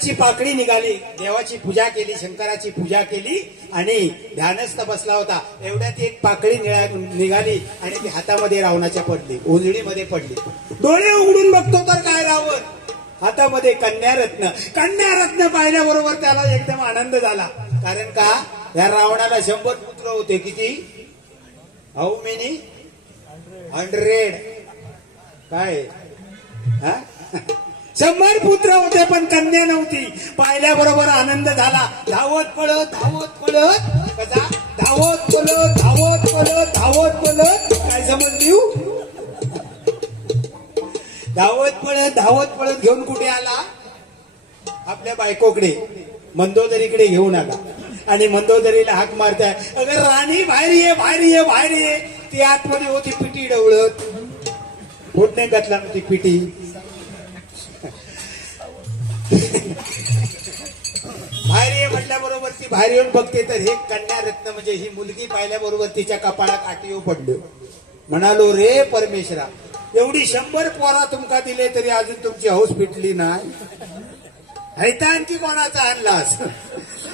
देवाची पाकळी निघाली, देवाची पूजा केली, शंकराची पूजा केली आणि ध्यानस्थ बसला होता. एवढ्यात एक पाकळी निघाली आणि ती हातामध्ये रावणाच्या पडली, ओंजळीमध्ये पडली. डोळे उघडून बघतो तर काय रावण हातामध्ये कन्यारत्न. कन्यारत्न पाहिल्याबरोबर त्याला एकदम आनंद झाला. कारण का या रावणाला 100 पुत्र होते. किती? How many? 100. काय 100 पुत्र होते पण कन्या नव्हती. पाहिल्याबरोबर आनंद झाला. धावत पळत कसा धावत पळत काय समजली? धावत पळत घेऊन कुठे आला? आपल्या बायकोकडे, मंदोदरीकडे घेऊन आला. आणि मंदोदरीला हाक मारताय, अगर राणी बाहेर ये. ती आतमध्ये होती पिटी डवळत. फोडणे घातला नव्हती पिटी. बाहेर ये म्हटल्याबरोबर ती बाहेर येऊन बघते तर हे कन्यारत्न म्हणजे ही मुलगी पाहिल्याबरोबर तिच्या कपाळात आठीव पडलो. म्हणालो रे परमेश्वरा, एवढी 100 पोरा तुमका दिले तरी अजून तुमची हौस पिटली नाही. हैता आणखी कोणाचा आणलास?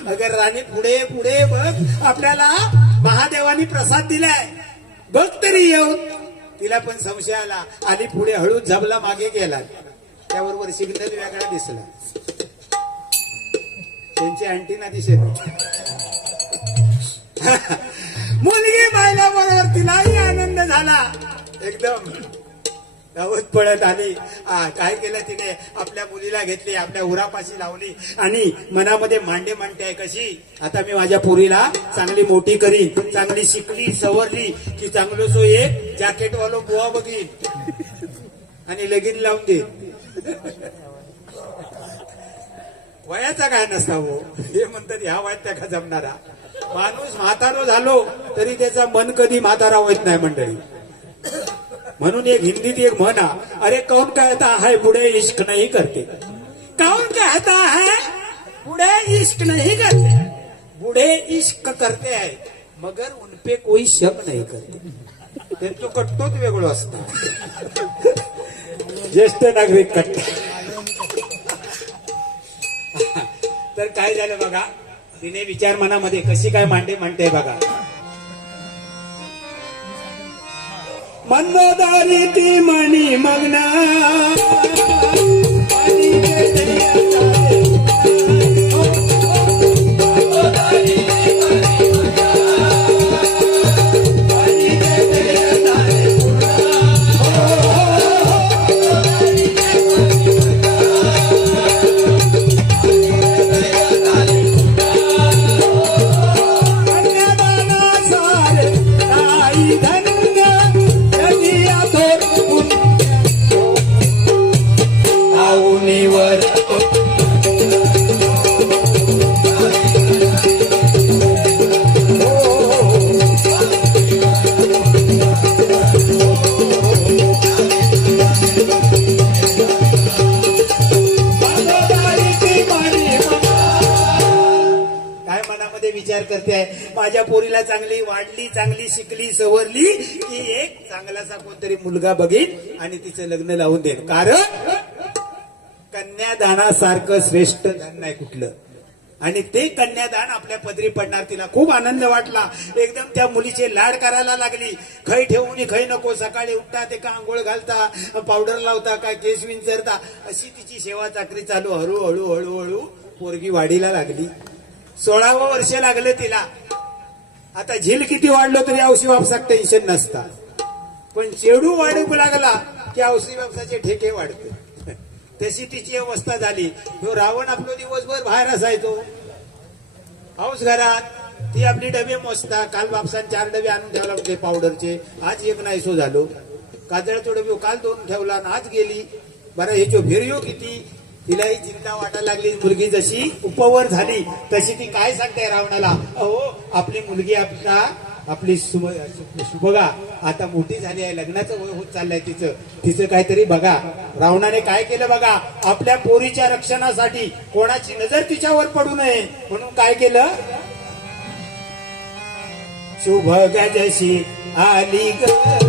अगर राणी पुढे बघ, आपल्याला महादेवानी प्रसाद दिलाय, बघ तरी येऊन. तिला पण संशय आला. आली पुढे, हळूच झबला मागे गेला. त्याबरोबर सिग्नल वेगळा दिसला. त्यांची अँटीना दिसेल. मुलगी पाहिल्याबरोबर तिलाही आनंद झाला. एकदम धावत पळत आली. काय केलं तिने? आपल्या मुलीला घेतली, आपल्या उरापाशी लावली आणि मनामध्ये मांडते आहे कशी, आता मी माझ्या पोरीला चांगली मोठी करीन, चांगली शिकली सवरली की चांगलं सो एक जॅकेटवालो बुवा बघीन आणि लगीन लावून देईन. वयाचा काय नसता हो, हे म्हणतात ह्या वयात त्या का जमणारा. माणूस म्हातारो झालो तरी त्याचा मन कधी म्हातारा होत नाही मंडळी. म्हणून एक हिंदीत एक म्हणा, अरे कौन कहता है बुढ़े इश्क नहीं करते. कौन कहता है बुढ़े इश्क नहीं करते. बुढ़े इश्क करते हैं मगर उनपे कोई शक नहीं करते. त्यांचं कट्टोच वेगळं असतं. ज्येष्ठ नागरिक कट्ट. तर काय झालं बघा, तिने विचार मनामध्ये कशी काय मांडते बघा. मंदोदरी ती मणी मग्न करते आहे. माझ्या पोरीला चांगली वाढली, चांगली शिकली सवरली की एक चांगलासा कोणतरी मुलगा बघीन आणि तिचं लग्न लावून देईन. कारण कन्यादानासारखं श्रेष्ठ दान नाही कुठलं. आणि ते कन्यादान आपल्या पदरी पडणार. तिला खूप आनंद वाटला. एकदम त्या मुलीचे लाड करायला लागली. खै ठेवून खै नको, सकाळी उठता ते का आंघोळ घालता, पावडर लावता, काय केस विंचरता, अशी तिची सेवा चाकरी चालू. हळूहळू पोरगी वाढीला लागली. 16वं वर्ष लागलं तिला. आता झील किती वाढलो तरी औषधी वापसाक टेन्शन नसता, पण चेडू वाढू लागला की औषधी वापसाचे ठेके वाढते. तशी तिची अवस्था झाली. तो रावण आपलो दिवसभर बाहेर असायचो हाऊस घरात. ती आपली डबे मोजता. काल बापसान 4 डबे आणून ठेवला होते पावडरचे, आज एक नाहीसो झालो. काजळाचा डबे काल 2 ठेवला आणि आज गेली. बरं ह्याचो भिरियो किती. तिलाही चिंता वाटायला लागली. मुलगी जशी उपवर झाली तशी ती काय सांगते रावणाला, अहो आपली मुलगी आपली सुभगा आता मोठी झाली आहे, लग्नाचं वय होत चाललंय तिचं काहीतरी बघा. रावणाने काय केलं बघा, आपल्या पोरीच्या रक्षणासाठी कोणाची नजर तिच्यावर पडू नये म्हणून काय केलं, सुभगा जशी आली ग